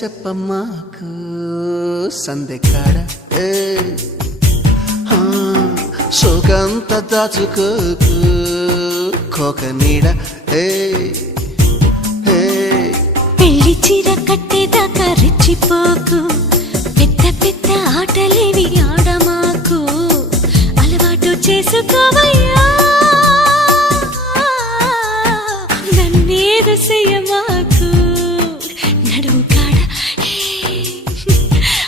చెప్పమ్మాకు సందెకాడ సోకంత దాచుకోకు కోక నీడ పెళ్లి చీర కట్టేదాకా రెచ్చిపోకు పెద్ద పెద్ద ఆటలేవి ఆడమాకు అలవాటు చేసుకోవయ్యా